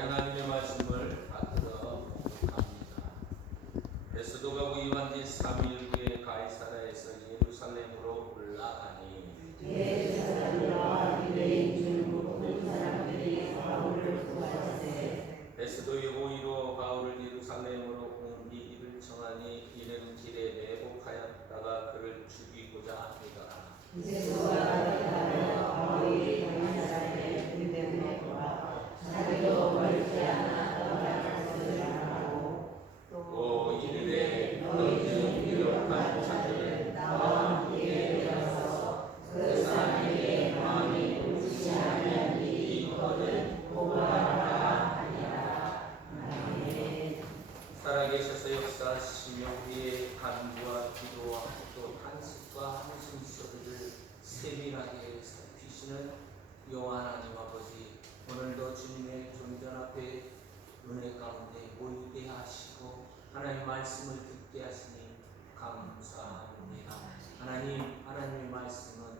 하나님의 말씀을 받들어 묵상합니다. 베스도가 부임한 지 3일 후에 가이사랴에서 예루살렘으로 올라가니 예루살렘과 유대인 중 모든 사람들이 바울을 구하되 베스도의 호의로 바울을 예루살렘으로 옮기기를 청하니 이는 길에 매복하였다가 그를 죽이고자 합니다. 베스도가 가득하여 바울이 가이사랴에 군대보내고 자기도 멀지 않아 떠나갈 것을 알고 또 이르되 너희 중 유력한 자들은 나와 함께 되어서 그 사람에게 마음이 옳지 않은 일이 있거든 보고하라 하니라. 아멘. 살아계셔서 역사하시며 우리의 간구와 기도와 또 탄식과 한숨 소리를 세밀하게 살피시는 여호와 하나님 아버지, 오늘도 주님의 존전 앞에 은혜 가운데 모이게 하시고 하나님의 말씀을 듣게 하시니 감사합니다. 하나님의 말씀은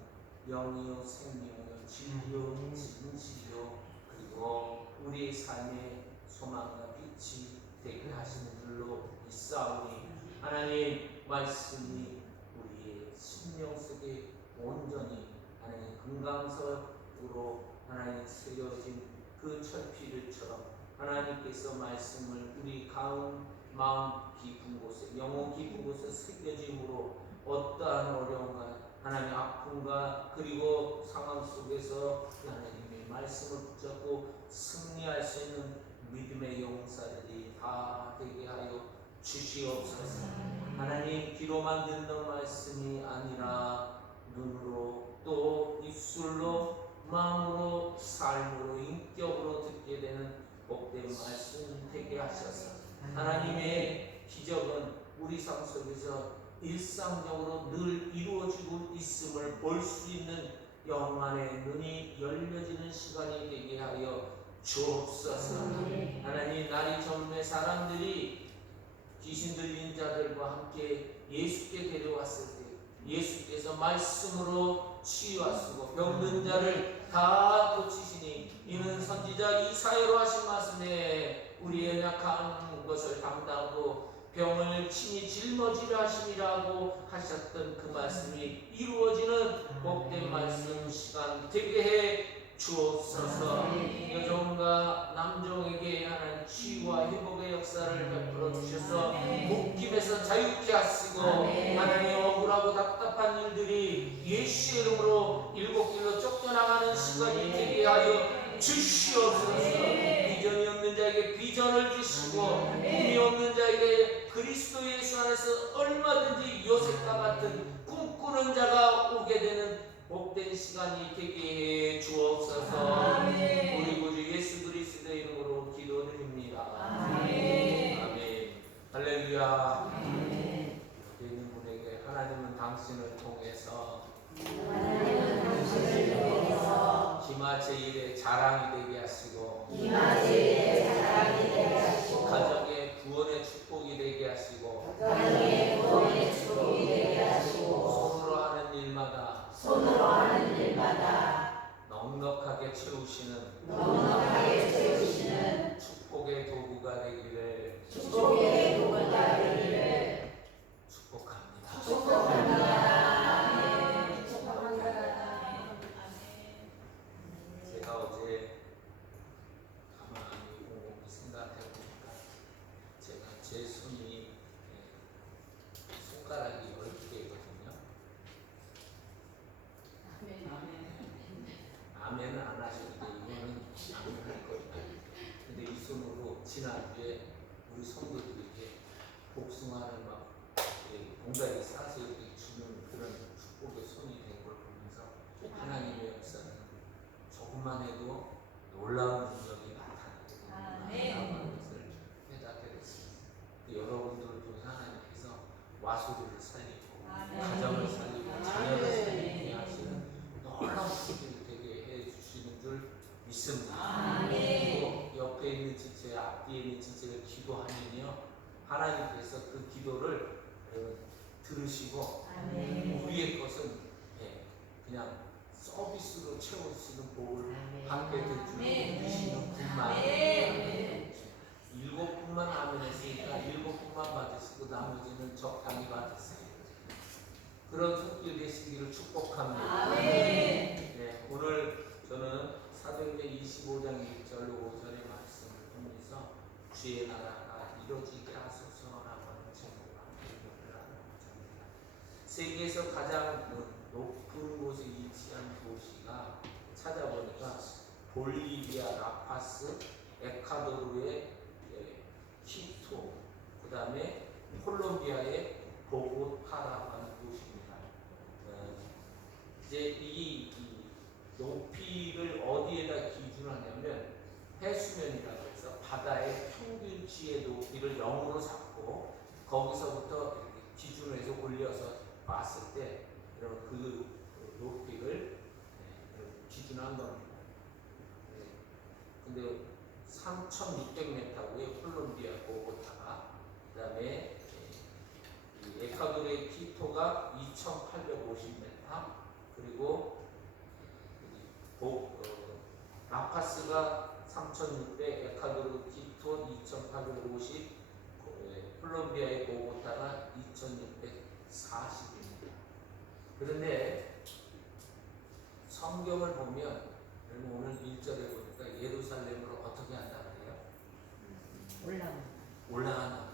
영이요 생명이요 진리요 진실이요 그리고 우리의 삶의 소망과 빛이 되게 하시는 줄로 믿사오니 하나님 말씀이 우리의 심령 속에 온전히 하나님 금강석으로 하나님 새겨진 그 철필들처럼 하나님께서 말씀을 우리 마음 깊은 곳에 영혼 깊은 곳에 새겨짐으로 어떠한 어려움과 하나님 아픔과 그리고 상황 속에서 하나님의 말씀을 붙잡고 승리할 수 있는 믿음의 용사들이 다 되게 하여 주시옵소서. 하나님 귀로만 듣는 말씀이 아니라 눈으로 또 입술로 마음으로 삶으로 인격으로 듣게 되는 복된 말씀 되게 하셔서 하나님의 기적은 우리 삶 속에서 일상적으로 늘 이루어지고 있음을 볼 수 있는 영안의 눈이 열려지는 시간이 되게 하여 주옵소서. 하나님 날이 젊은 사람들이 귀신 들린 자들과 함께 예수께 데려왔을 때 예수께서 말씀으로 치유하시고 병든 자를 다 고치시니 이는 선지자 이사야로 하신 말씀에 우리의 약한 것을 담당하고 병을 친히 짊어지려 하심이라고 하셨던 그 말씀이 이루어지는 복된 말씀 시간 되게 해 주옵소서. 여종과 남종에게 하나님 치유와 회복의 역사를 베풀어 주셔서 묶임에서 자유케 하시고 하나님 억울하고 답답한 일들이 예수의 이름으로 일곱 길로 쫓겨나가는 시간이 되게 하여 주시옵소서. 비전이 없는 자에게 비전을 주시고 꿈이 없는 자에게 그리스도 예수 안에서 얼마든지 요셉과 같은 꿈꾸는 자가 오게 되는 복된 시간이 되게 해 주옵소서. 우리 구주 예수 그리스도의 이름으로 기도드립니다. 아멘. 할렐루야. 여기 있는 분에게 하나님은 당신을 통해서 기마 제1의 자랑이 되게 하시고 가정의 구원의 축복이 되게 하시고 손으로 하는 일마다 넉넉하게 채우시는 축복의 도구가 되기를 축복합니다. 제가 어제 가만히 곰곰이 생각해 보니까 제가 제 손이 손가락이 10개거든요. 아멘은 안 하시는데 이거는 아멘할 거예요. 근데 이 손으로 지난주에 우리 성도들에게 복숭아를 막 봉다리에 싸서 이렇게 주는 그런 축복의 손이 된 걸 보면서 하나님의 역사는 조금만 해도 놀라운 능력이 나타나는 라는 것을 깨닫게 됐습니다. 여러분들을 통해 하나님께서 와수들을 살리고 가정을 살리고 자녀를 살리게 하시는 놀라운 축복을 되게 해주시는 줄 믿습니다. 그리고 옆에 있는 지체, 앞뒤에 있는 지체를 기도하면요 하나님께서 그 기도를 들으시고 우리의 것은 그냥 서비스로 채우시는 복을 아멘. 받게 될 줄 아멘. 믿으시는 분만 아멘. 7분만 아멘 했으니까 7분만 받으시고 나머지는 적당히 받으세요. 그런 손길 되시기를 축복합니다. 아멘. 네, 오늘 저는 사도행전 25장 1절 5절의 말씀을 통해서 주의 나라가 이루어지게 하소서라고 하는 제목으로 기도를 하고자 합니다. 세계에서 가장 높은 곳에 위치한 도시가 찾아보니까 볼리비아 라파스, 에콰도르의 키토, 그 다음에 콜롬비아의 보고타라고 하는 도시입니다. 이제 이 높이를 어디에다 기준하냐면 해수면이라고 해서 바다의 평균치의 높이를 0으로 잡고 거기서부터 이렇게 기준을 해서 올려서 봤을 때 여러분 그 높이를 기준한 겁니다. 근데 3,600m고요. 콜롬비아 보고타가. 그 다음에 에콰도르의 키토가 2,850m, 그리고 라파스가 3,600, 에콰도르 키토 2,850, 콜롬비아의 보고타가 2,640입니다. 그런데 성경을 보면 오늘 1절에 보니까 예루살렘으로 어떻게 한다 그래요? 올라간다.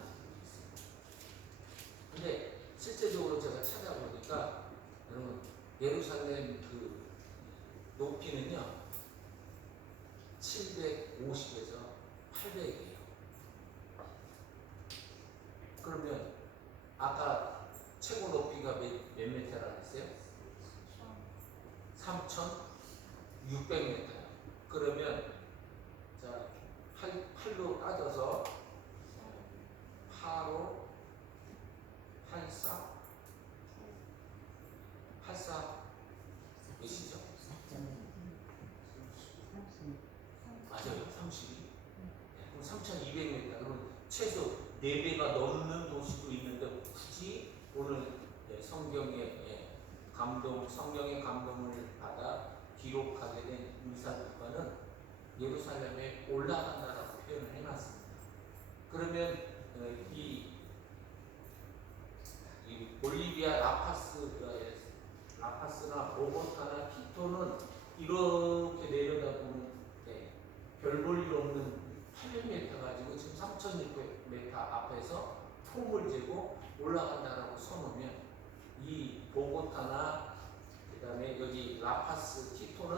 근데 실제적으로 제가 찾아보니까 여러분 예루살렘 그 높이는요 750에서 800이에요. 그러면 아까 최고 높이가 몇 미터라 했어요? 3,600m. 그러면 자 8로 따져서 8로 84 몇이죠? 맞아요. 32. 그럼 3,200m. 그럼 최소 4배가 넘는 도시도 있는데 굳이 오늘 성경의 성령의 감동을 받아 기록하게 된 의사국가는 예루살렘에 올라간다라고 표현을 해놨습니다. 그러면 이 볼리비아 라파스나 보고타나 키토는 이렇게 내려다보는 별 볼 일 없는 800m 가지고 지금 3,600m 앞에서 폼을 재고 올라간다라고 써놓으면 이 보고타나 그 다음에 여기 라파스 키토는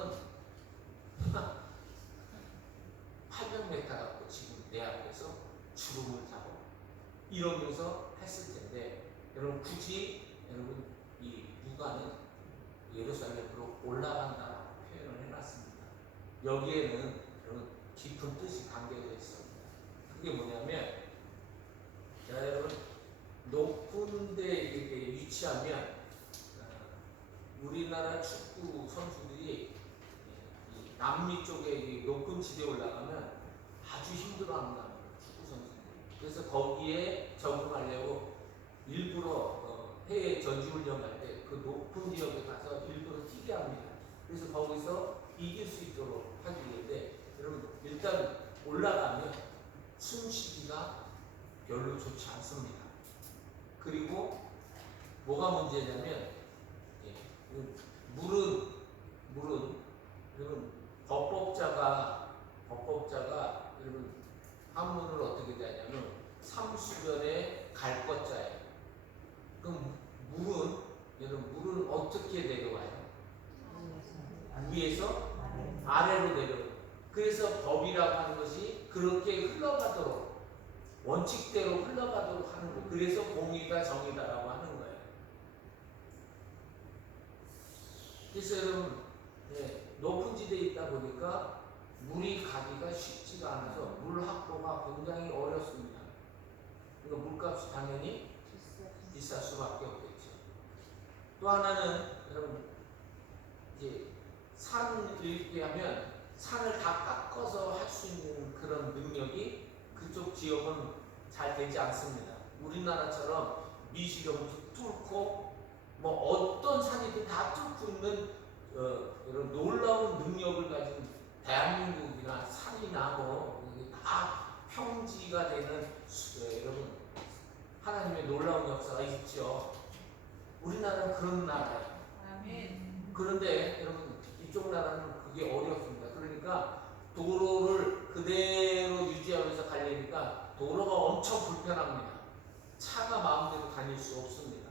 800m 갖고 지금 내 앞에서 주름을 잡고 이러면서 했을 텐데 여러분 굳이 여러분 이 누가는 예루살렘으로 올라간다라고 표현을 해놨습니다. 여기에는 여러분 깊은 뜻이 담겨져 있습니다. 그게 뭐냐면 자 여러분 높은 데 이렇게 위치하면 우리나라 축구 선수들이 이 남미 쪽에 높은 지대에 올라가면 아주 힘들어합니다. 축구 선수들이. 그래서 거기에 적응하려고 일부러 해외 전지훈련할 때 그 높은 지역에 가서 일부러 뛰게 합니다. 그래서 거기서 이길 수 있도록 하기 위해서 여러분 일단 올라가면 숨쉬기가 별로 좋지 않습니다. 그리고 뭐가 문제냐면 물은 여러분 법법자가 여러분 한문을 어떻게 되냐면 삼수변에 갈 것자예요. 그럼 물은 어떻게 내려와요? 위에서 아래로 내려와요. 그래서 법이라고 하는 것이 그렇게 흘러가도록 원칙대로 흘러가도록 하는 거예요. 그래서 공의다 정의다라고 하는 거예요. 그래서 여러분 높은 지대에 있다 보니까 물이 가기가 쉽지가 않아서 물 확보가 굉장히 어렵습니다. 그러니까 물값이 당연히 비쌀 수밖에 없겠죠. 또 하나는 여러분 이제 산을 이렇게 하면 산을 다 깎아서 할 수 있는 그런 능력이 그쪽 지역은 잘 되지 않습니다. 우리나라처럼 미시령 뚫고 뭐 어떤 산이든 다 뚫고 있는 이런 놀라운 능력을 가진 대한민국이나 산이나 뭐 이게 다 평지가 되는 여러분 하나님의 놀라운 역사가 있죠. 우리나라는 그런 나라예요. 아멘. 그런데 여러분 이쪽 나라는 그게 어렵습니다. 그러니까 도로를 그대로 유지하면서 가려니까 도로가 엄청 불편합니다. 차가 마음대로 다닐 수 없습니다.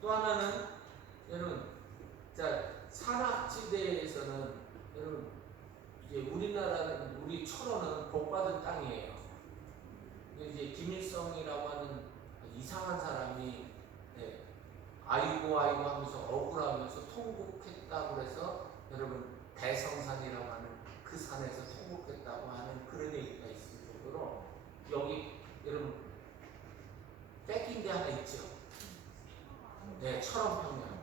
또 하나는 여러분 자 산악지대에서는 여러분 이제 우리나라는 우리 철원은 복받은 땅이에요. 이제 김일성이라고 하는 이상한 사람이 아이고 하면서 억울하면서 통곡했다고 해서 여러분 대성산이라고 하는 그 산에서 통곡했다고 하는 그런 얘기가 있을 정도로 여기 여러분 뺏긴 게 하나 있죠. 네, 철원평야.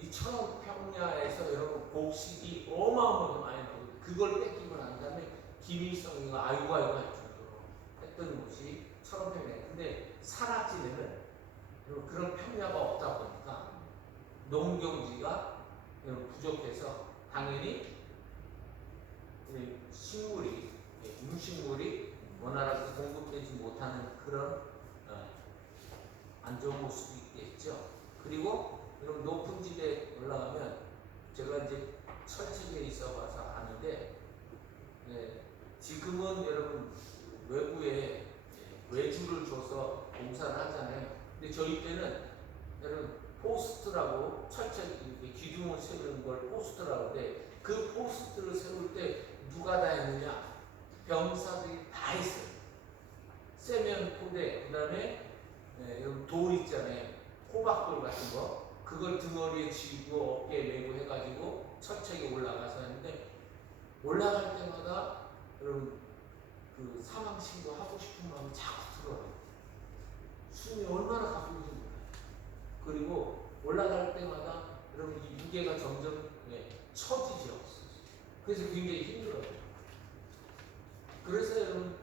이 철원평야에서 여러분 곡식이 어마어마하게 많이 나오고 그걸 뺏기고 난 다음에 김일성이가 아이고 할 정도로 했던 곳이 철원평야예요. 근데 산악지대는 그런 평야가 없다 보니까 농경지가 부족해서 당연히 식물이 음식물이 원활하게 공급되지 못하는 그런 안 좋은 모습이 있겠죠. 그리고 이런 높은 지대에 올라가면 제가 이제 철책에 있어 봐서 아는데 지금은 여러분 외부에 외주를 줘서 공사를 하잖아요. 근데 저희 때는 여러분 포스트라고 철책 이렇게 기둥을 세우는 걸 포스트라고 하는데 그 포스트를 세울 때 누가 다 했느냐? 병사들이 다 했어요. 세면 포대, 그 다음에 돌 있잖아요. 호박돌 같은 거. 그걸 등어리에 쥐고 어깨에 메고 해가지고 철책에 올라가서 했는데 올라갈 때마다 여러분 그 사망 신고 하고 싶은 마음이 자꾸 들어요. 숨이 얼마나 가쁘는지 몰라요. 그리고 올라갈 때마다 여러분 이 무게가 점점 처지죠. 그래서 굉장히 힘들어요. 그래서 여러분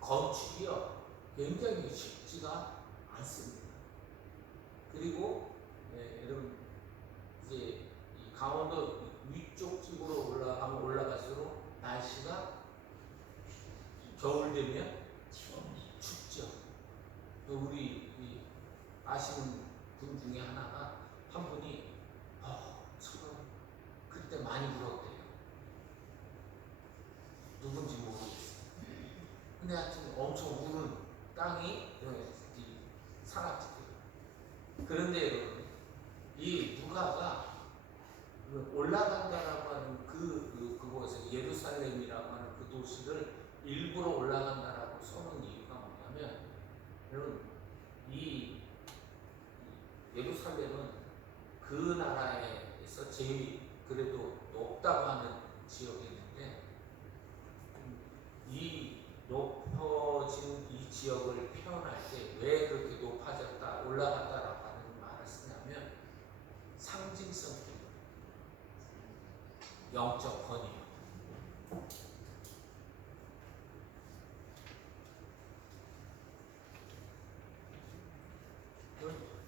건축이요 굉장히 쉽지가 않습니다. 그리고 여러분 이제 이 강원도 위쪽 집으로 올라갈수록 날씨가 겨울 되면 춥죠. 우리 아시는 분 중에 하나가 한 분이 처럼 그때 많이 울었대요. 누군지 모르겠어요. 근데 하여튼 엄청 우는 땅이 이 산악지대예요. 그런데 여러분 이 누가가 올라간다라고 하는 그곳에서 예루살렘이라고 하는 그 도시를 일부러 올라간다라고 써놓은 이유가 뭐냐면 여러분 이 예루살렘은 그 나라에서 제일 그래도 높다고 하는 지역이 있는데 이 높아진 이 지역을 표현할 때 왜 그렇게 높아졌다 올라갔다라고 하는 말을 쓰냐면 상징성 때문에 영적 권위요.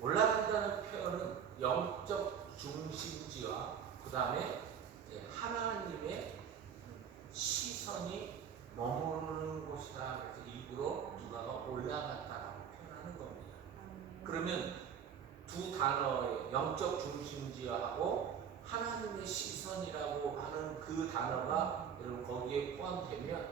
올라간다는 표현은 영적 중심지와 그 다음에 하나님의 시선이 머무르는 곳이다. 그래서 일부러 누가가 올라갔다라고 표현하는 겁니다. 그러면 두 단어의 영적 중심지하고 하나님의 시선이라고 하는 그 단어가 여러분 거기에 포함되면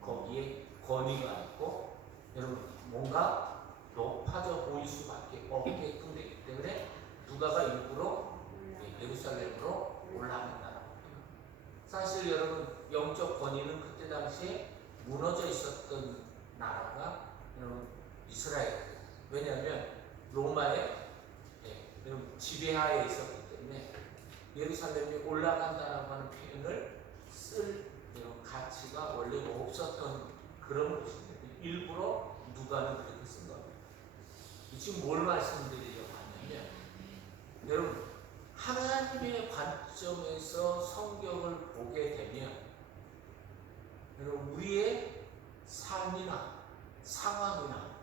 거기에 권위가 있고 여러분 뭔가 높아져 보일 수밖에 없게끔 되기 때문에 누가가 일부러 예루살렘으로 올라간다라고 합니다. 사실 여러분 영적 권위는 그때 당시에 무너져 있었던 나라가 여러분 이스라엘. 왜냐하면 로마의 지배하에 있었기 때문에 예루살렘이 올라간다라고 하는 표현을 쓸 이런 가치가 원래 없었던 그런 곳인데 일부러 누가는 그렇게 쓴 겁니다. 지금 뭘 말씀드리려고 하냐면 여러분 하나님의 관점에서 성경을 보게 되면 여러분 우리의 삶이나 상황이나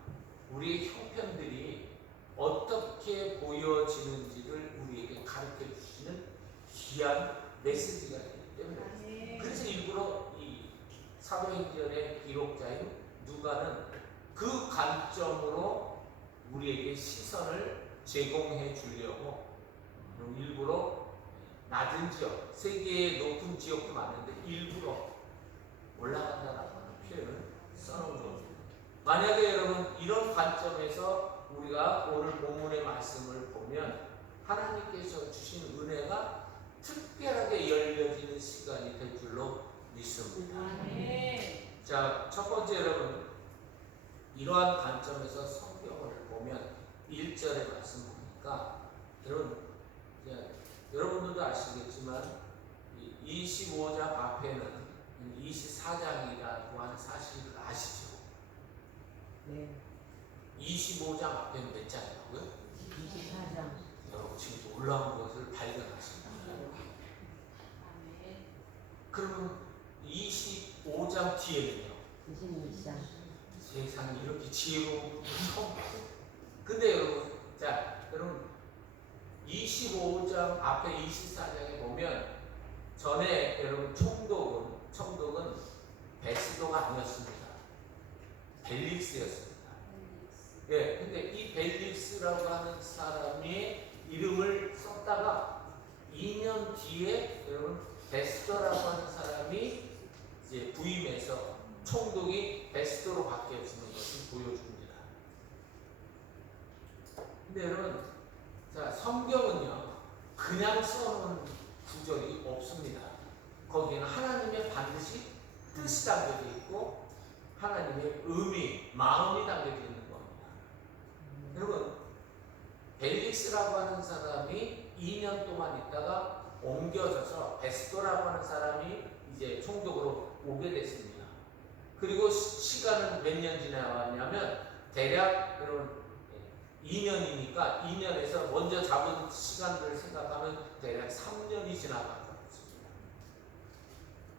우리의 형편들이 어떻게 보여지는지를 우리에게 가르쳐 주시는 귀한 메시지가 되기 때문에 그래서 일부러 이 사도행전의 기록자인 누가는 그 관점으로 우리에게 시선을 제공해 주려고 일부러 낮은 지역, 세계의 높은 지역도 많은데 일부러 올라간다라는 표현을 써놓은 겁니다. 만약에 여러분 이런 관점에서 우리가 오늘 본문의 말씀을 보면 하나님께서 주신 은혜가 특별하게 열려지는 시간이 될 줄로 믿습니다. 자, 첫 번째 여러분 이러한 관점에서 성경을 보면 1절의 말씀 보니까 여러분들도 아시겠지만 25장 앞에는 24장이라고 하는 사실을 아시죠? 네. 25장 앞에는 몇 장이라고요? 24장. 여러분 지금 올라온 것을 발견하십니다. 그러면 25장 뒤에는요? 26장. 세상이 이렇게 지혜로운 분 처음 봤어요. 근데 여러분 25장 앞에 24장에 보면 전에 여러분 총독은 베스도가 아니었습니다. 벨릭스였습니다. 예, 근데 이 벨릭스라고 하는 사람이 이름을 썼다가 2년 뒤에 여러분 베스도라고 하는 사람이 이제 부임해서 총독이 베스도로 바뀌어지는 것을 보여줍니다. 근데 여러분, 자, 성경은요, 그냥 써놓은 구절이 없습니다. 거기에는 하나님의 반드시 뜻이 담겨져 있고, 하나님의 의미, 마음이 담겨져 있는 겁니다. 여러분, 벨릭스라고 하는 사람이 2년 동안 있다가 옮겨져서 베스도라고 하는 사람이 이제 총독으로 오게 됐습니다. 그리고 시간은 몇 년 지나왔냐면 대략 여러분 2년이니까 2년에서 먼저 잡은 시간들을 생각하면 대략 3년이 지나갔습니다.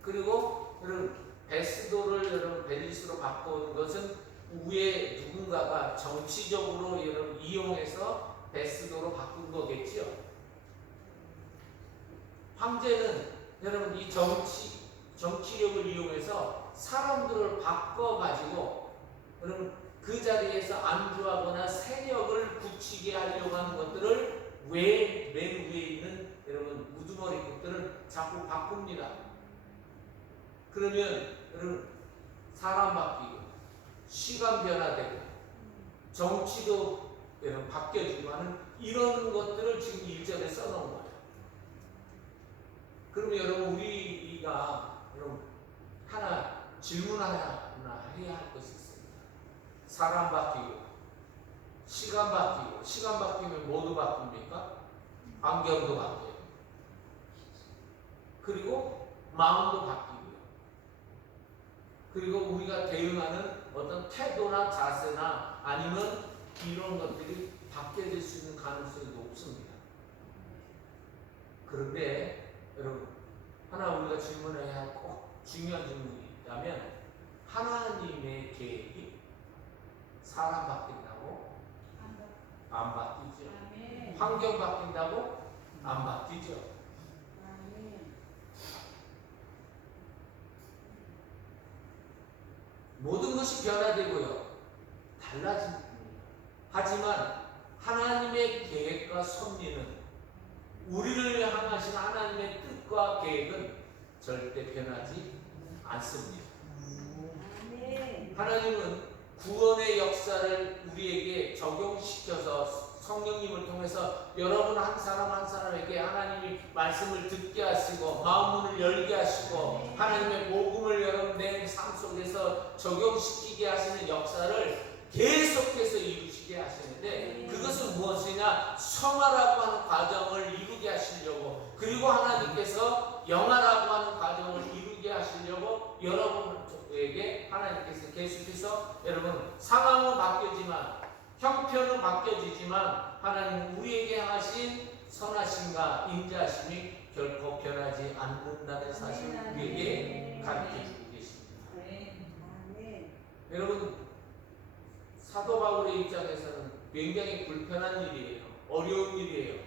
그리고 여러분 베스도를 여러분 벨릭스로 바꾼 것은 위에 누군가가 정치적으로 여러분 이용해서 베스도로 바꾼 거겠지요. 황제는 여러분 이 정치력을 이용해서 사람들을 바꿔가지고 여러분 그 자리에서 안주하거나 세력을 굳히게 하려고 하는 것들을 맨 위에 있는 여러분 우두머리 것들을 자꾸 바꿉니다. 그러면 여러분 사람 바뀌고 시간 변화되고 정치도 여러분 바뀌어지고 하는 이런 것들을 지금 1절에 써놓은 거예요. 그러면 여러분 우리가 여러분 하나 질문 하나 해야 할 것이 있습니다. 사람 바뀌고 시간 바뀌면 모두 바뀝니까? 환경도 바뀌어요. 그리고 마음도 바뀌고요. 그리고 우리가 대응하는 어떤 태도나 자세나 아니면 이런 것들이 바뀌어질 수 있는 가능성이 높습니다. 그런데 여러분 하나 우리가 질문해야 할 꼭 중요한 질문이 있다면 하나님의 계획이 사람 바뀐다고 안 바뀌죠. 환경 바뀐다고 안 바뀌죠. 모든 것이 변화되고요. 달라집니다. 하지만 하나님의 계획과 섭리는 우리를 향하신 하나님의 뜻과 계획은 절대 변하지 않습니다. 하나님은 구원의 역사를 우리에게 적용시켜서 성령님을 통해서 여러분 한 사람 한 사람에게 하나님이 말씀을 듣게 하시고 마음문을 열게 하시고 하나님의 복음을 여러분 내 삶 속에서 적용시키게 하시는 역사를 계속해서 이루시게 하시는데 그것은 무엇이냐? 성화라고 하는 과정을 이루게 하시려고 그리고 하나님께서 영화라고 하는 과정을 이루게 하시려고 여러분에게 하나님께서 계속해서 여러분 상황은 바뀌지만 형편은 바뀌어지지만 하나님 우리에게 하신 선하심과 인자하심이 결코 변하지 않는다는 사실을 우리에게 가르쳐주고 계십니다. 여러분 사도 바울의 입장에서는 굉장히 불편한 일이에요. 어려운 일이에요.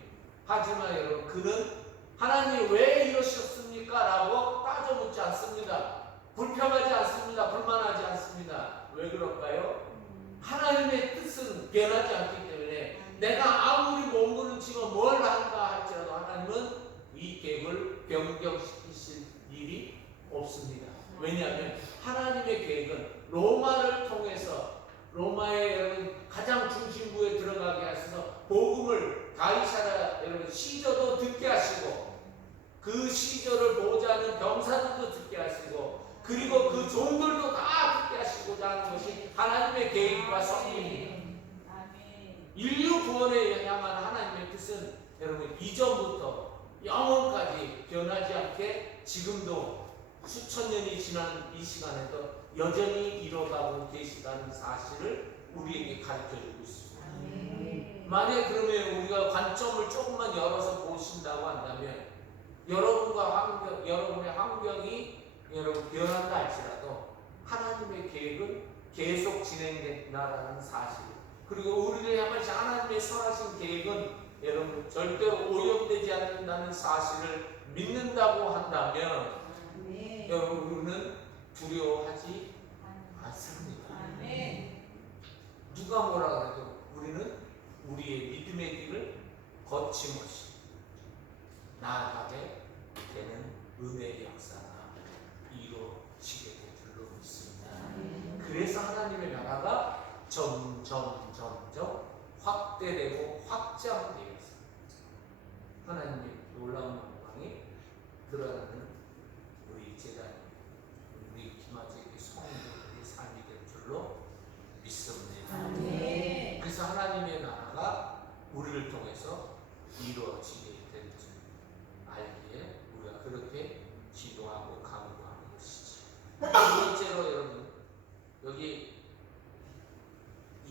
하지만 여러분 그는 하나님 왜 이러셨습니까? 라고 따져 묻지 않습니다. 불평하지 않습니다. 불만하지 않습니다. 왜 그럴까요? 하나님의 뜻은 변하지 않기 때문에 내가 아무리 몸부림치고 뭘 한다 할지라도 하나님은 이 계획을 변경시키실 일이 없습니다. 왜냐하면 하나님의 계획은 로마를 통해서 로마의 여러분 가장 중심부에 들어가게 하셔서 복음을 가이사라 여러분 시저도 듣게 하시고 그 시저를 보고자 하는 병사들도 듣게 하시고 그리고 그 종들도 다 듣게 하시고자 하는 것이 하나님의 계획과 섭리입니다. 인류 구원에 향한 하나님의 뜻은 여러분 이전부터 영원까지 변하지 않게 지금도 수천 년이 지난 이 시간에도 여전히 이뤄가고 계시다는 사실을 우리에게 가르쳐주고 있습니다. 만약 그러면 우리가 관점을 조금만 열어서 보신다고 한다면 여러분의 환경이 여러분 변한다 할지라도 하나님의 계획은 계속 진행된다라는 사실, 그리고 우리를 향하신 하나님의 선하신 계획은 여러분 절대로 오염되지 않는다는 사실을 믿는다고 한다면 여러분 우리는 두려워하지 않습니다. 누가 뭐라 그래도 우리는 우리의 믿음의 길을 거침없이 나아가게 되는 은혜의 역사가 이루어지게 될 줄로 믿습니다. 그래서 하나님의 나라가 점점 확대되고 확장되어 있습니다. 하나님의 놀라운 영광이 드러나는 우리 제자님, 우리 김아재의 성도들의 삶이 될 줄로 믿습니다. 그래서 하나님의 나라가 우리를 통해서 이루어지게 될 줄 알기에 우리가 그렇게 기도하고 간구하는 것이지. 두 번째로 여러분 여기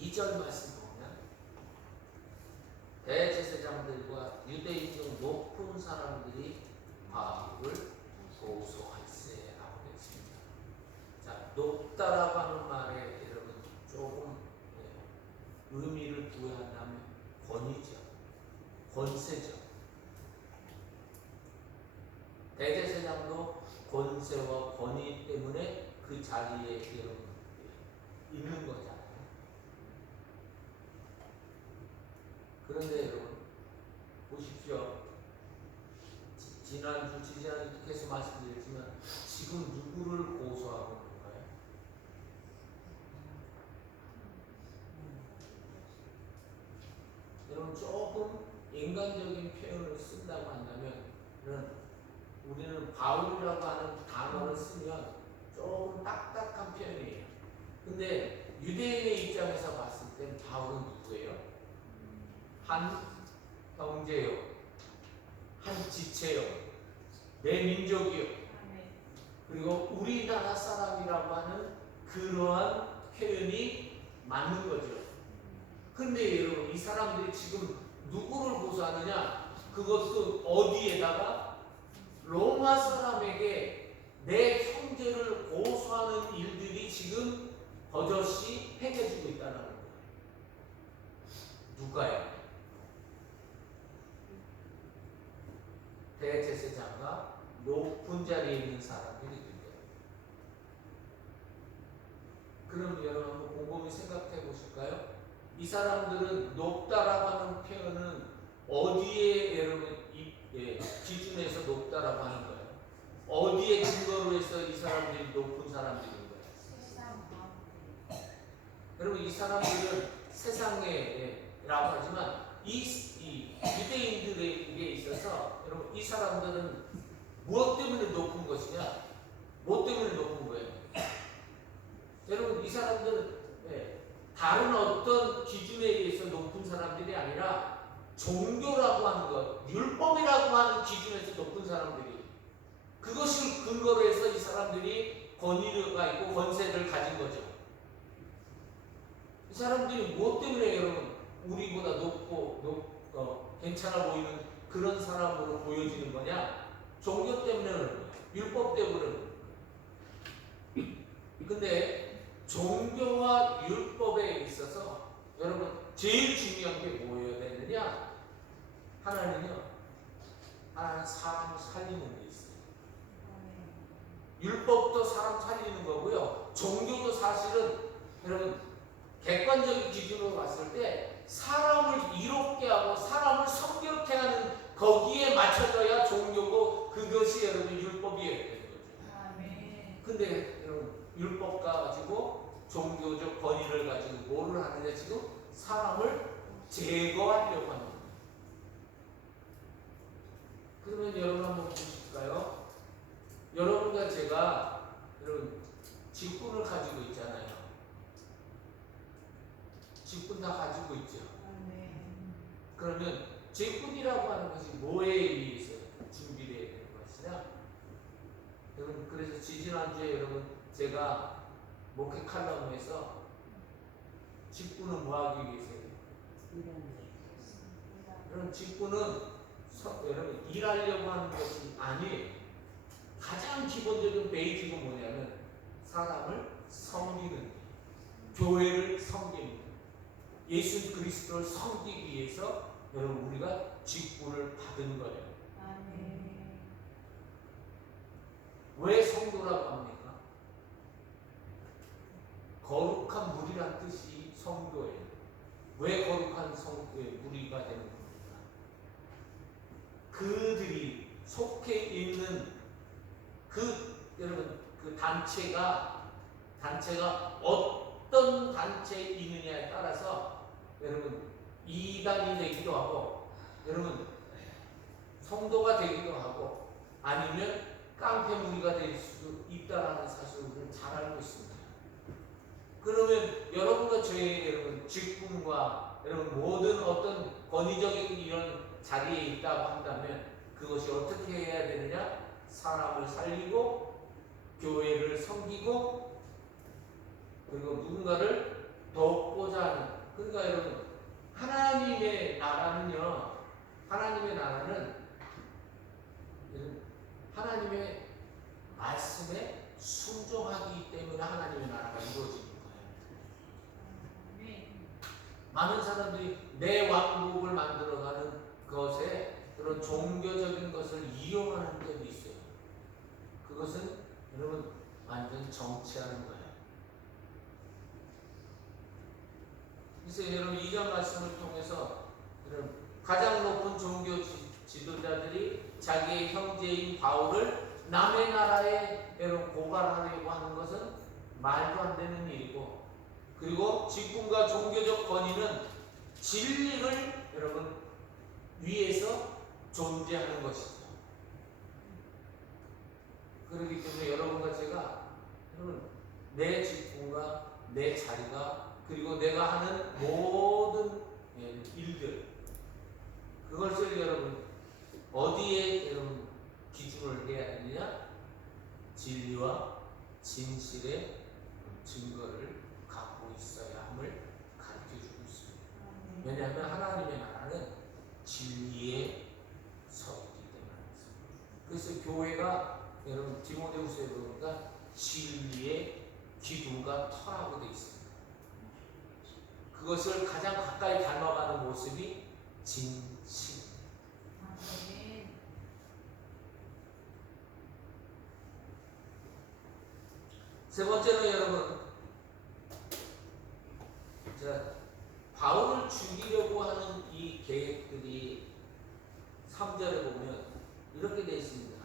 2절 말씀 보면 대제사장들과 유대인 중 높은 사람들이 바울을 고소할세라고 했습니다. 자, 높다라고 하는 말에 여러분 조금 의미를 부여한다면 권위죠, 권세죠. 대제사장도 권세와 권위 때문에 그 자리에 여러분 있는 거잖아요. 그런데 여러분 보십시오. 지난주 계속 말씀드렸지만 지금 누구를 고소하고 있는 거예요? 여러분 조금 인간적인 표현을 쓴다고 한다면 우리는 바울이라고 하는 단어를 쓰면 조금 딱딱한 표현이에요. 근데 유대인의 입장에서 봤을 땐 바울은 누구예요? 한 형제요, 한 지체요, 내 민족이요. 그리고 우리나라 사람이라고 하는 그러한 표현이 맞는 거죠. 근데 여러분 이 사람들이 지금 누구를 고소하느냐? 그것도 어디에다가 로마 사람에게 내 형제를 고소하는 일들이 지금 버젓이 행해지고 있다는 거예요. 누가요? 대제사장과 높은 자리에 있는 사람들이 있는데, 그럼 여러분 한번 곰곰이 생각해 보실까요? 이 사람들은 높다라고 하는 표현은 어디에 여러분 기준에서 높다라고 하는 거예요? 어디에 근거로 해서 이 사람들이 높은 사람들인 거예요? 여러분 이 사람들은 세상에라고 하지만 이 유대인들에게 있어서 여러분 이 사람들은 무엇 때문에 높은 것이냐? 뭐 때문에 높은 거예요? 여러분 이 사람들은 다른 어떤 기준에 의해서 높은 사람들이 아니라 종교라고 하는 것, 율법이라고 하는 기준에서 높은 사람들이, 그것을 근거로 해서 이 사람들이 권위가 있고 권세를 가진 거죠. 이 사람들이 무엇 때문에 여러분 우리보다 높고 괜찮아 보이는 그런 사람으로 보여지는 거냐? 종교 때문에 그런 거예요. 율법 때문에 그런 거예요. 근데 종교와 율법에 있어서 여러분 제일 중요한 게 뭐여야 되느냐? 하나는 사람을 살리는 데 있어요. 율법도 사람 살리는 거고요. 종교도 사실은 여러분 객관적인 기준으로 봤을 때 사람을 이롭게 하고 사람을 성결케 하는 거기에 맞춰져야 종교고 그것이 여러분 율법이어야 되는 거죠. 근데 여러분 율법 가지고 종교적 권위를 가지고 뭐를 하느냐 지금 사람을 제거하려고 하는 거예요. 그러면 여러분 한번 보실까요? 여러분과 제가 여러분 직분을 가지고 있잖아요. 직분 다 가지고 있죠. 그러면 직분이라고 하는 것이 뭐에 의해서 준비되어야 되는 것이냐? 여러분 그래서 지지난주에 여러분 제가 목회 칼럼에서 직분은 뭐 하기 위해서요? 여러분 직분은 여러분 일하려고 하는 것이 아니에요. 가장 기본적인 베이직은 뭐냐면 사람을 섬기는 교회를 섬기는 예수 그리스도를 섬기기 위해서 여러분 우리가 직분을 받은 거예요. 왜 성도라고 합니까? 거룩한 무리란 뜻이 성도예요. 왜 거룩한 무리가 되는 겁니까? 그들이 속해 있는 여러분 그 단체가 어떤 단체에 있느냐에 따라서 여러분 이단이 되기도 하고 여러분 성도가 되기도 하고 아니면 깡패 무리가 될 수도 있다라는 사실을 우리는 잘 알고 있습니다. 그러면 여러분과 저의 여러분 직분과 여러분 모든 어떤 권위적인 이런 자리에 있다고 한다면 그것이 어떻게 해야 되느냐? 사람을 살리고 교회를 섬기고 그리고 누군가를 돕고자 하는 그러니까 여러분 하나님의 나라는 하나님의 말씀에 순종하기 때문에 하나님의 나라가 이루어지는 거예요. 많은 사람들이 내 왕국을 만들어가는 것에 그런 종교적인 것을 이용하는 점이 있어요. 그것은 여러분 완전 정치하는 거예요. 그래서 여러분 이전 말씀을 통해서 여러분 가장 높은 종교 지도자들이 자기의 형제인 바울을 남의 나라에 여러분 고발하려고 하는 것은 말도 안 되는 일이고 그리고 직분과 종교적 권위는 진리를 여러분 위해서 존재하는 것이죠. 그렇기 때문에 여러분과 제가 여러분 내 직분과 내 자리가 그리고 내가 하는 모든 일들 그것을 여러분 어디에 여러분 기준을 해야 되느냐? 진리와 진실의 증거를 갖고 있어야 함을 가르쳐주고 있습니다. 왜냐하면 하나님의 나라는 진리에 서 있기 때문에 그래서 교회가 여러분 디모데후서에 보니까 진리의 기둥과 터라고 되어 있습니다. 그것을 가장 가까이 닮아가는 모습이 진실. 세 번째는 여러분 바울을 죽이려고 하는 이 계획들이 3절에 보면 이렇게 되어 있습니다.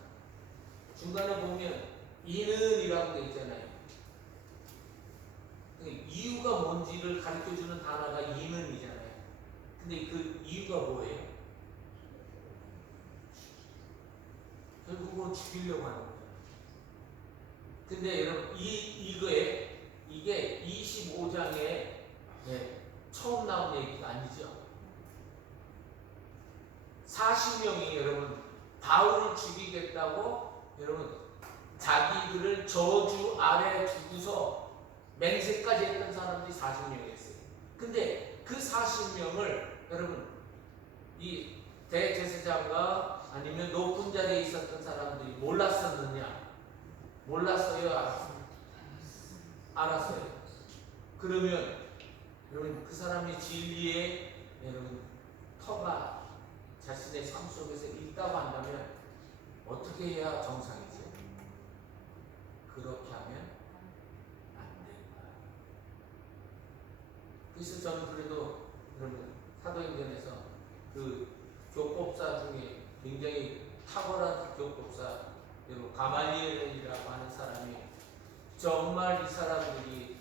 중간에 보면 이는이라고 되어 있잖아요. 이유가 뭔지를 가르쳐주는 단어가 이는이잖아요. 근데 그 이유가 뭐예요? 결국은 죽이려고 하는 거예요. 근데 여러분 이게 25장에 처음 나온 얘기가 아니죠. 40명이 여러분 바울을 죽이겠다고 여러분 자기들을 저주 아래 두고서 맹세까지 했던 사람들이 40명이었어요. 근데 그 40명을 여러분 이 대제사장과 아니면 높은 자리에 있었던 사람들이 몰랐었느냐? 몰랐어요? 알았어요? 알았어요. 그러면 여러분 그 사람이 진리의 여러분 터가 자신의 삶 속에서 있다고 한다면 어떻게 해야 정상이죠? 그렇게 하면 안 된다. 그래서 저는 그래도 여러분 사도행전에서 그 교법사 중에 굉장히 탁월한 교법사 여러분 가말리엘이라고 하는 사람이 정말 이 사람들이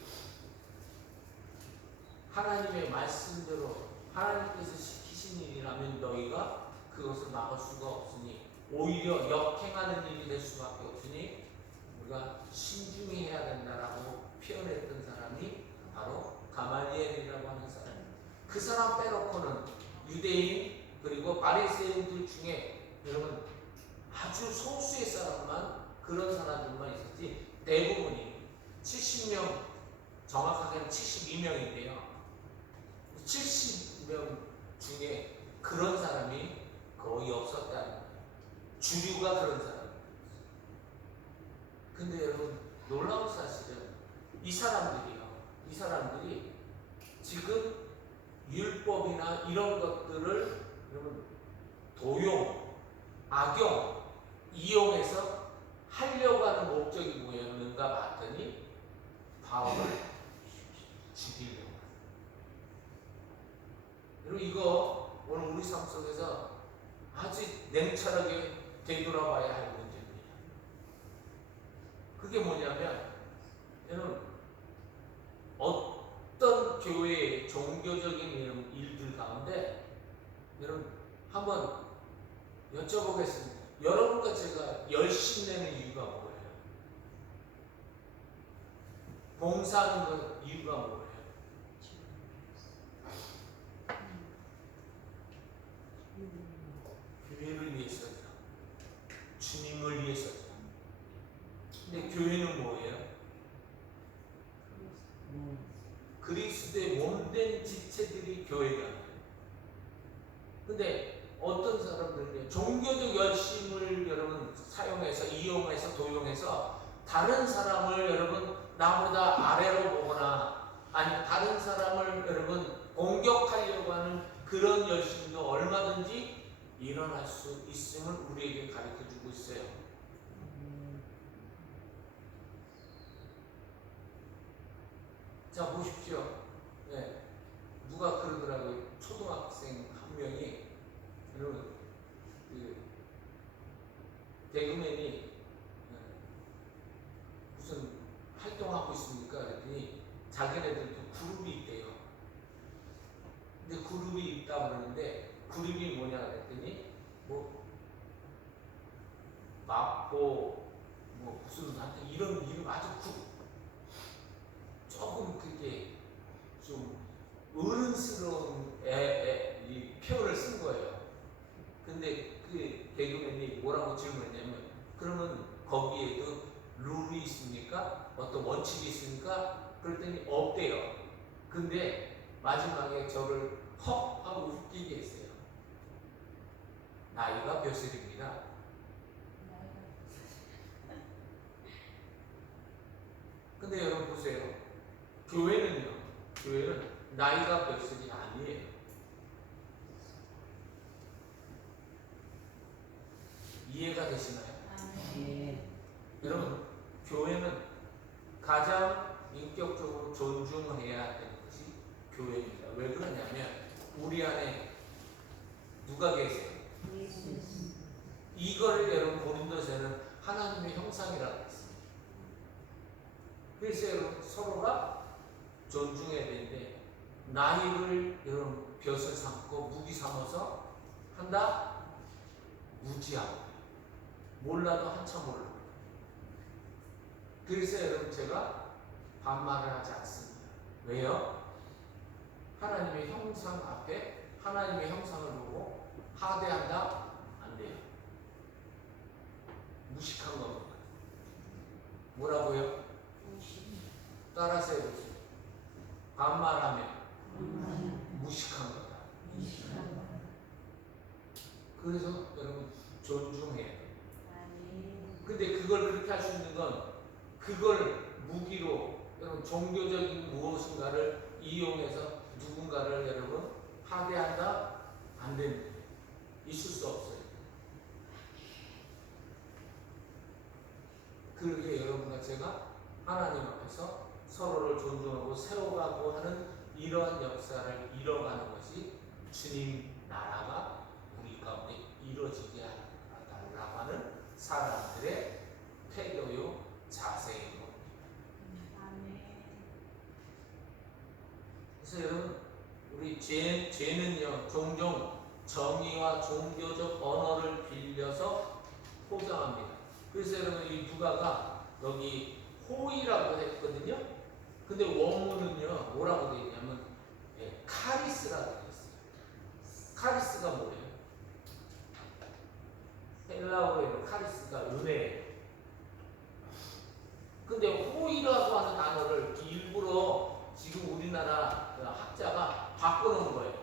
하나님의 말씀대로 하나님께서 시키신 일이라면 너희가 그것을 막을 수가 없으니 오히려 역행하는 일이 될 수밖에 없으니 우리가 신중히 해야 된다라고 표현했던 사람이 바로 가말리엘이라고 하는 사람입니다. 그 사람 빼놓고는 유대인 그리고 바리새인들 중에 여러분 아주 소수의 사람만 그런 사람들만 있었지 대부분이 70명 정확하게는 72명인데요. 70명 중에 그런 사람이 거의 없었다는 거예요. 주류가 그런 사람입니다. 근데 여러분 놀라운 사실은 이 사람들이 지금 율법이나 이런 것들을 여러분 도용, 악용, 이용해서 하려고 하는 목적이 뭐였는가 봤더니 바울을 죽이려고. 여러분 이거 오늘 우리 삶 속에서 아주 냉철하게 되돌아봐야 할 문제입니다. 그게 뭐냐면 여러분 어떤 교회의 종교적인 일들 가운데 여러분 한번 여쭤보겠습니다. 여러분과 제가 열심 내는 이유가 뭐예요? 봉사하는 그 이유가 뭐예요? 교회를 위해서죠. 주님을 위해서죠. 근데 교회는 뭐예요? 그리스도의 몸된 지체들이 교회가 아니에요. 근데 어떤 사람들은요, 종교적 열심을 여러분 사용해서, 이용해서, 도용해서 다른 사람을 여러분 나보다 아래로 보거나 아니 다른 사람을 여러분 공격하려고 하는 그런 열심도 얼마든지 일어날 수 있음을 우리에게 가르쳐 주고 있어요. 자, 보십시오. 네. 누가 그러더라고요. 초등학생 한 명이 여러분 그 개그맨이 무슨 활동하고 있습니까? 그랬더니 자기네들도 그룹이 있대요. 근데 그룹이 있다고 그러는데 그룹이 뭐냐 그랬더니 뭐 마포 뭐 무슨 하여튼 이런 이름 아주 조금 그게 좀 어른스러운 이 표현을 쓴 거예요. 근데 그 개그맨이 뭐라고 질문했냐면 그러면 거기에도 룰이 있습니까? 어떤 원칙이 있습니까? 그랬더니 없대요. 근데 마지막에 저를 헉 하고 웃기게 했어요. 나이가 몇 살입니다. 근데 여러분 보세요. 교회는 나이가 몇 살이 아니에요. 이해가 되시나요? 예. 여러분 교회는 가장 인격적으로 존중해야 되는 것이 교회입니다. 왜 그러냐면 우리 안에 누가 계세요? 이걸 여러분 고린도서에는 하나님의 형상이라고 했습니다. 그래서 여러분 서로가 존중해야 되는데 나이를 여러분 벼슬 삼고 무기 삼아서 한다? 무지하고 몰라도 한참 몰라. 그래서 여러분 제가 반말을 하지 않습니다. 왜요? 하나님의 형상 앞에 하나님의 형상을 보고 하대한다? 안 돼요. 무식한 겁니다. 뭐라고요? 따라서 해보세요. 반말하면 무식한 거다. 그래서 여러분 존중해야 돼요. 근데 그걸 그렇게 할 수 있는 건 그걸 무기로 여러분 종교적인 무엇인가를 이용해서 누군가를 여러분 하대한다? 안 됩니다. 있을 수 없어요. 그렇게 여러분과 제가 하나님 앞에서 서로를 존중하고 세워가고 하는 이러한 역사를 이뤄가는 것이 주님 나라가 우리 가운데 이루어지게 하라고 하는 사람들의 태도요 자세인 겁니다. 그래서 여러분 우리 죄는요 종종 정의와 종교적 언어를 빌려서 포장합니다. 그래서 여러분 이 누가가 여기 호의라고 했거든요. 근데 원문은요 뭐라고 되어 있냐면 카리스라고 되어 있어요. 카리스가 뭐예요? 헬라어로 카리스가 은혜예요. 근데 호의라고 하는 단어를 일부러 지금 우리나라 학자가 바꿔놓은 거예요.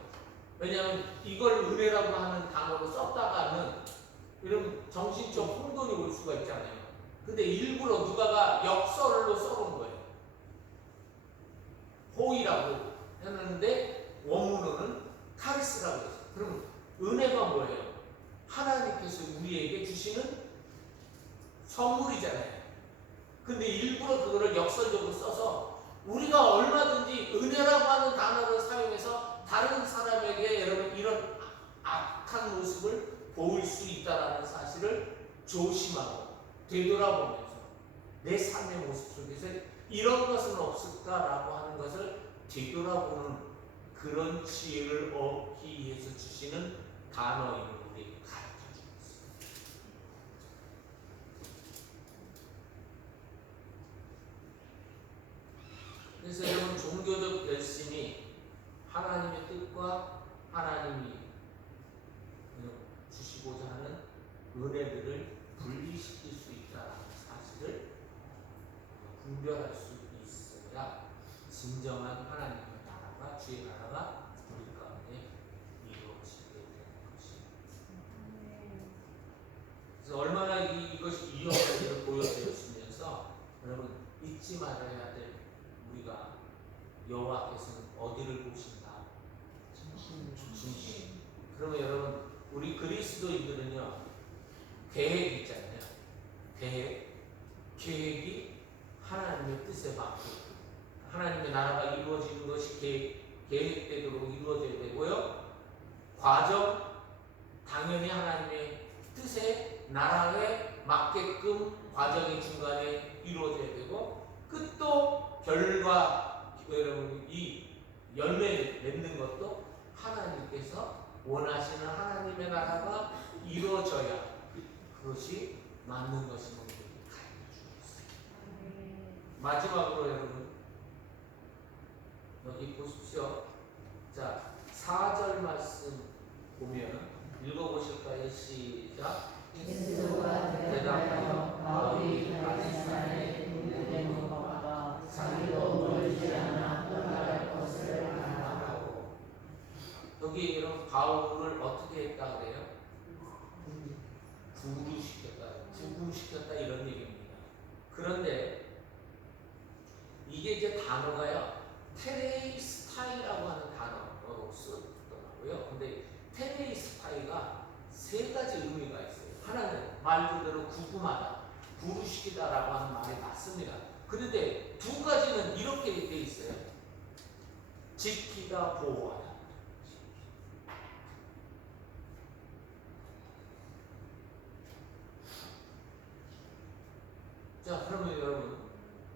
왜냐하면 이걸 은혜라고 하는 단어로 썼다가는 이런 정신적 혼돈이 올 수가 있잖아요. 근데 일부러 누가가 역설로 써놓은 거예요. 호의라고 했는데 원문으로는 카리스라고 했어요. 그럼 은혜가 뭐예요? 하나님께서 우리에게 주시는 선물이잖아요. 근데 일부러 그거를 역설적으로 써서 우리가 얼마든지 은혜라고 하는 단어를 사용해서 다른 사람에게 여러분 이런 악한 모습을 보일 수 있다는 사실을 조심하고 되돌아보면서 내 삶의 모습 속에서 이런 것은 없을까라고 하는 것을 되돌아보는 그런 지혜를 얻기 위해서 주시는 단어인 우리에게 가르쳐주고 있습니다. 그래서 여러분 종교적 열심이 하나님의 뜻과 하나님이 주시고자 하는 은혜들을 분리시킬 수 있다는 사실을 분별할 수 있어야 진정한 하나님의 나라가 주의 나라가 우리 가운데 이루어지게 되는 것입니다. 그래서 얼마나 이것이 위험한지를 보여주시면서 여러분 잊지 말아야 될 우리가 여호와께서는 어디를 보신다? 중심. 그러면 여러분 우리 그리스도인들은요 계획이 있잖아요. 계획이 하나님의 뜻에 맞고 하나님의 나라가 이루어지는 것이 계획되도록 이루어져야 되고요. 과정 당연히 하나님의 뜻에 나라에 맞게끔 과정이 중간에 이루어져야 되고 끝도 결과 여러분 이 열매를 맺는 것도 하나님께서 원하시는 하나님의 나라가 이루어져야 그것이 맞는 것이 우리에게 가르쳐주고 있습니다. 마지막으로 여러분 여기 보십시오. 자 4절 말씀 보면 읽어보실까요? 시작. 예수가 대답하여 바울이 바리새인의 군대된 것과 자기도 멀지 않아 떠나갈 것을 알아하고. 여기 이런 바울을 어떻게 했다 그래요? 구루시켰다 이런 얘기입니다. 그런데 이게 이제 단어가요 테레이스타이라고 하는 단어로 쓰더라고요. 근데 테레이스타이가 세 가지 의미가 있어요. 하나는 말 그대로 구금하다, 구루시키다라고 하는 말이 맞습니다. 그런데 두 가지는 이렇게 돼 있어요. 지키다, 보호하다. 자, 그러면 여러분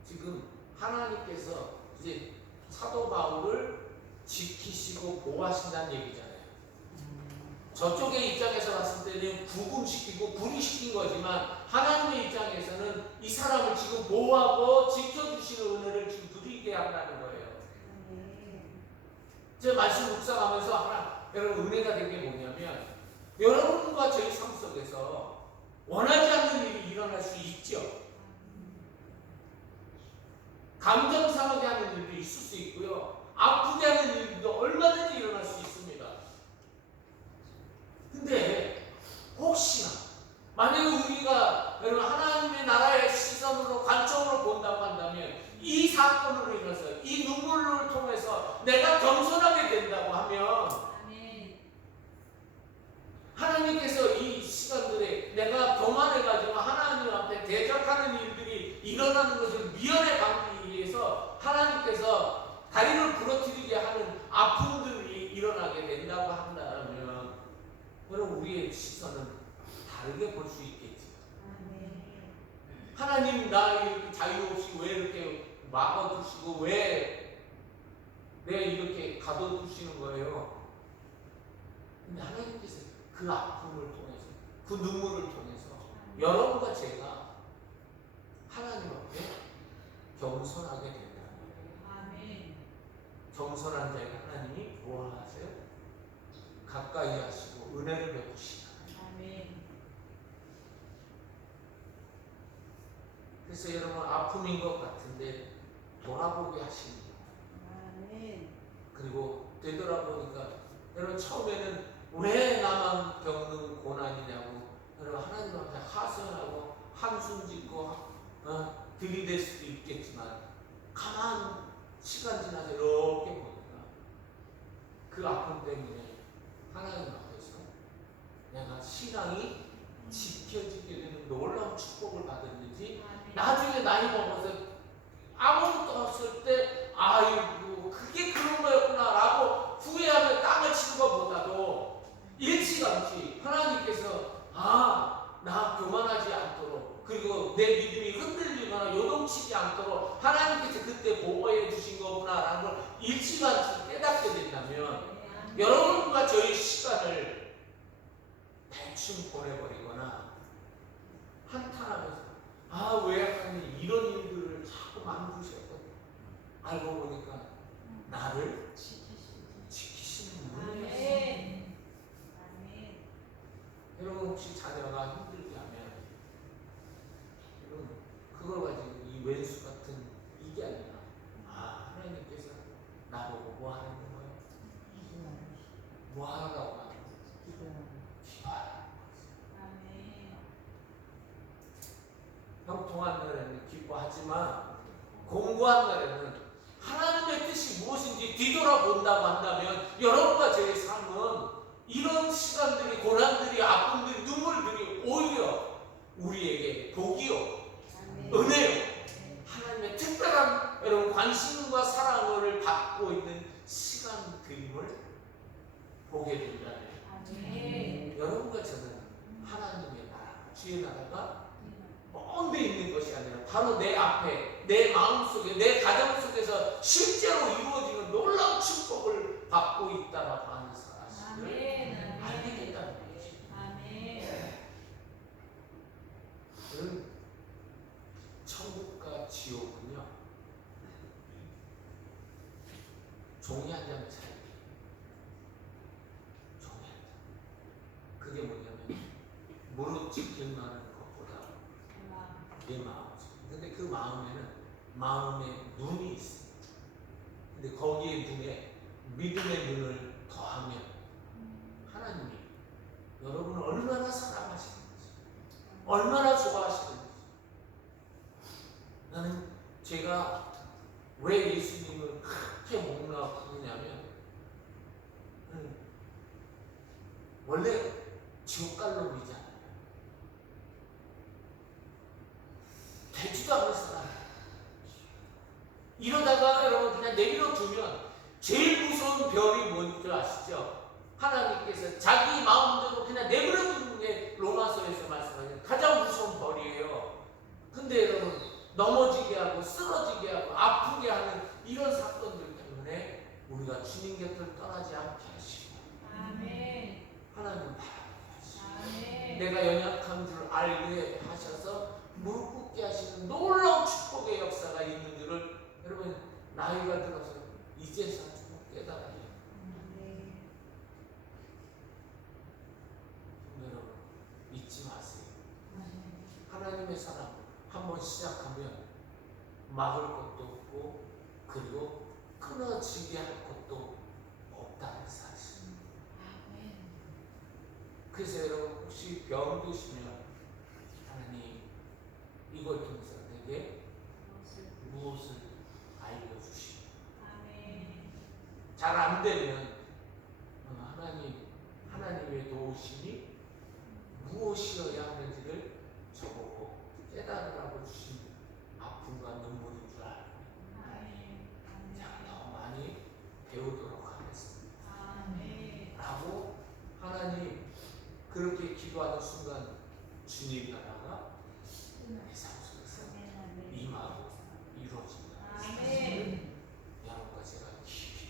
지금 하나님께서 이제 사도 바울을 지키시고 보호하신다는 얘기잖아요. 저쪽의 입장에서 봤을 때는 구금시키고 분리시킨 거지만 하나님의 입장에서는 이 사람을 지금 보호하고 지켜주시는 은혜를 지금 누리게 한다는 거예요. 제 말씀 묵상하면서 여러분 은혜가 된 게 뭐냐면 여러분과 저희 삶 속에서 원하지 않는 일이 일어날 수 있죠. 감정 상하게 하는 일도 있을 수 있고요. 아프게 하는 일도 얼마든지 일어날 수 있습니다. 근데 혹시나 만약에 우리가 여러분 하나님의 나라의 시선으로 관점으로 본다고 한다면 이 사건으로 인해서 이 눈물을 통해서 내가 겸손하게 된다고 하면 하나님 아픔들이 일어나게 된다고 한다면 여러분 우리의 시선은 다르게 볼 수 있겠지. 하나님 나 이렇게 자유 없이 왜 이렇게 막아두시고 왜 내가 이렇게 가둬두시는 거예요? 근데 하나님께서 그 아픔을 통해서 그 눈물을 통해서 여러분과 제가 하나님 앞에 겸손하게 된다. 겸손한 자에게 하나님이 무엇하세요? 가까이 하시고 은혜를 베푸시다. 그래서 여러분 아픔인 것 같은데 돌아보게 하십니다. 그리고 되돌아보니까 여러분 처음에는 왜 나만 겪는 고난이냐고 여러분 하나님 앞에 하소연하고 한숨 짓고 들이댈 수도 있겠지만 가만 시간 지나서 이렇게 보니까 그 아픔 때문에 하나님 앞에서 내가 신앙이 지켜지게 되는 놀라운 축복을 받았는지 나중에 나이 먹어서 아무것도 없을 때 아이고 그게 그런 거였구나 라고 후회하며 땅을 치는 것보다도 일찌감치 하나님께서 나 교만하지 않도록 그리고 내 믿음이 흔들리거나 요동치지 않도록 하나님께서 그때 보호해 주신 거구나 라는 걸 일찌감치 깨닫게 된다면 여러분과 저의 시간을 대충 보내버리거나 한탄하면서 왜 하나님 이런 일들을 자꾸 만드셨거든. 알고 보니까 나를 지키시는 분이었어요. 여러분 혹시 자녀가 힘들게 하면 여러분 그걸 가지고 이 왼수 같은 이게 아니라 하나님께서 나보고 뭐 하는 거예요? 뭐 하라고 하는 거예요? 기도하라고 하세요. 형통한 날에는 기뻐하지만 공고한 날에는 하나님의 뜻이 무엇인지 뒤돌아본다고 한다면 여러분과 저의 삶은 이런 시간들이 고난들이 아픔들이 눈물들이 오히려 우리에게 복이요 은혜요 하나님의 특별한 여러분 관심과 사랑을 받고 있는 시간들임을 보게 된다면 여러분과 저는 하나님의 나라 주의 나라가 먼 데 있는 것이 아니라 바로 내 앞에 내 마음속에 내 가정 속에서 실제로 이루어지는 놀라운 축복을 받고 있다라고 하는 사실을 알게 된다는 거죠. 여러분 천국과 지옥은요 종이 한 장 차이. 종이 한 장. 그게 뭐냐면 무릎 지킬 만한 것보다 내 마음이죠. 근데 그 마음에는 마음의 눈이 있어요. 근데 거기에 눈에 믿음의 눈을 더하면 하나님이 여러분을 얼마나 사랑하시는지 얼마나 좋아하시는지 나는 제가 왜 예수님을 그렇게 목락하느냐면 원래 지옥 갈 놈이지 않아요. 되지도 않는 사람. 이러다가 여러분 그냥 내버려 두면 제일 무서운 별이 뭔지 아시죠? 하나님께서 자기 마음대로 그냥 내버려 두는 게 로마서에서 말씀하신 가장 무서운 벌이에요. 근데 여러분 넘어지게 하고 쓰러지게 하고 아프게 하는 이런 사건들 때문에 우리가 주님 곁을 떠나지 않게 하시고 하나님 바라보게 내가 연약한 줄 알게 하셔서 무릎 꿇게 하시는 놀라운 축복의 역사가 있는 줄을 여러분 나이가 들어서 이제서 좀 깨달아요. 여러분 잊지 마세요. 하나님의 사랑 한번 시작하면 막을 것도 없고 그리고 끊어지게 할 것도 없다는 사실. 그래서 여러분 혹시 병드시면 하나님 이걸 통해서 내게 무엇을 알려주시고 잘 안 되면 하나님의 도우심이 무엇이어야 하는지를 저보고 깨달으라고 주신 아픔과 눈물인 줄 알고 제가 더 많이 배우도록 하겠습니다. 주님의 나라가 내 삶 속에서 임하고 이루어진다. 여러분과 제가 깊이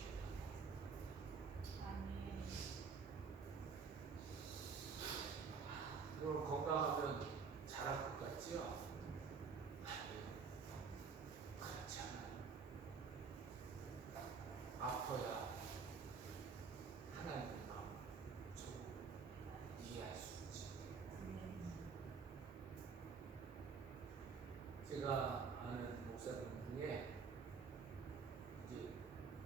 여러분 건강하면 잘할 것 같지요? 아니요. 그렇지 않아요. 아파야 하나님의 마음 좀 이해할 수 있지. 제가 아는 목사님 중에 이제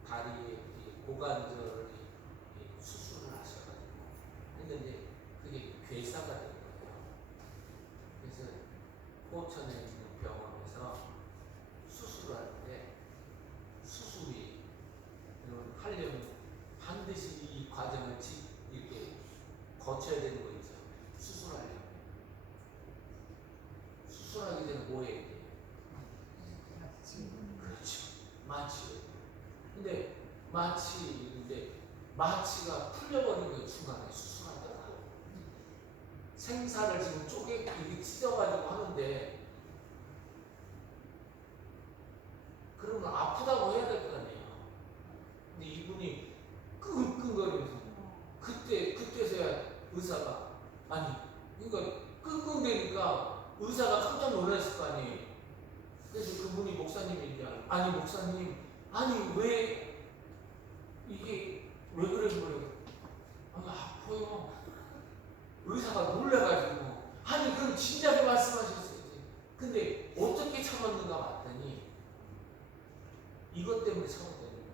다리에 고관절을 수술을 하셔가지고 했는데 그게 괴사가 된 거예요. 그래서 포천에 있는 병원에서 수술을 하는데 수술이 하려면 반드시 이 과정을 이렇게 거쳐야 되는 거 있죠. 수술하려면 수술하기 전에 뭐 해야 돼? 그렇죠. 마취. 근데 마취가 풀려버린 거예요. 중간에 수술하다가 생사를 지금 이렇게 찢어가지고 하는데 그러면 아프다고 해야 될 거 아니에요. 근데 이분이 끙끙거리면서 그때서야 의사가 그러니까 끙끙대니까 의사가 깜짝 놀랐을 거 아니에요. 그래서 그분이 목사님인지 목사님 왜 이게 왜 그런 거예요? 아파요. 의사가 놀라가지고 그럼 진작에 말씀하셨어야지. 근데 어떻게 참았는가 봤더니 이것 때문에 참았다는 거예요.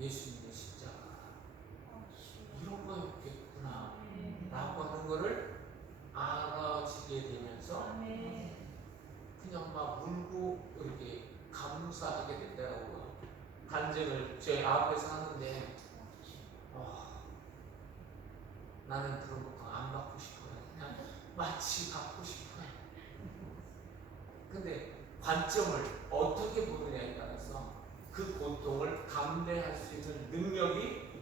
예수님의 십자가 이런 거였겠구나 라고 하는 거를 알아지게 되면서 그냥 막 울고 이렇게 감사하게 된다고요. 간증을 제 앞에서 하는데 나는 그런 고통 안 받고 싶어요. 그냥 마치 받고 싶어요. 근데 관점을 어떻게 보느냐에 따라서 그 고통을 감내할 수 있는 능력이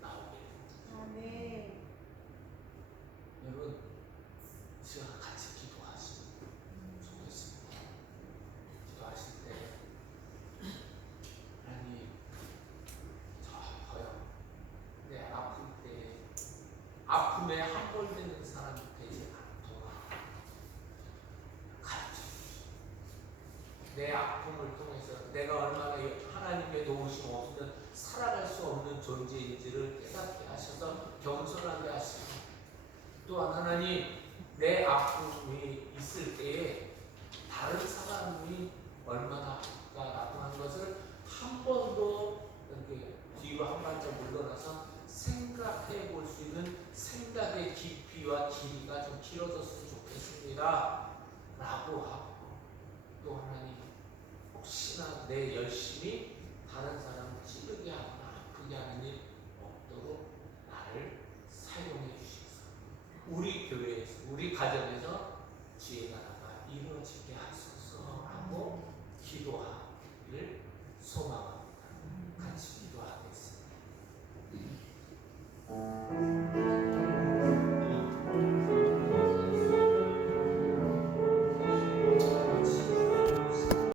나오게 돼요. 여러분, 제가 같이 기도하시면 좋겠습니다. 기도하실 때 하나님 저 아파요. 내 아플 때 아픔에 함몰되는 사람이 되지 않도록 가르쳐주시오. 내 아픔을 통해서 내가 얼마나 하나님의 도우심 없으면 살아갈 수 없는 존재인지를 깨닫게 하셔서 겸손하게 하시고, 또한 하나님 내 아픔이 있을 때에 다른 사람이 얼마나 아플까라고 하는 것을 한 번도 이렇게 뒤로 한 발짝 물러나서 생각해 볼 수 있는 생각의 깊이와 길이가 좀 길어졌으면 좋겠습니다 라고 하고, 또 하나님 혹시나 내 열심이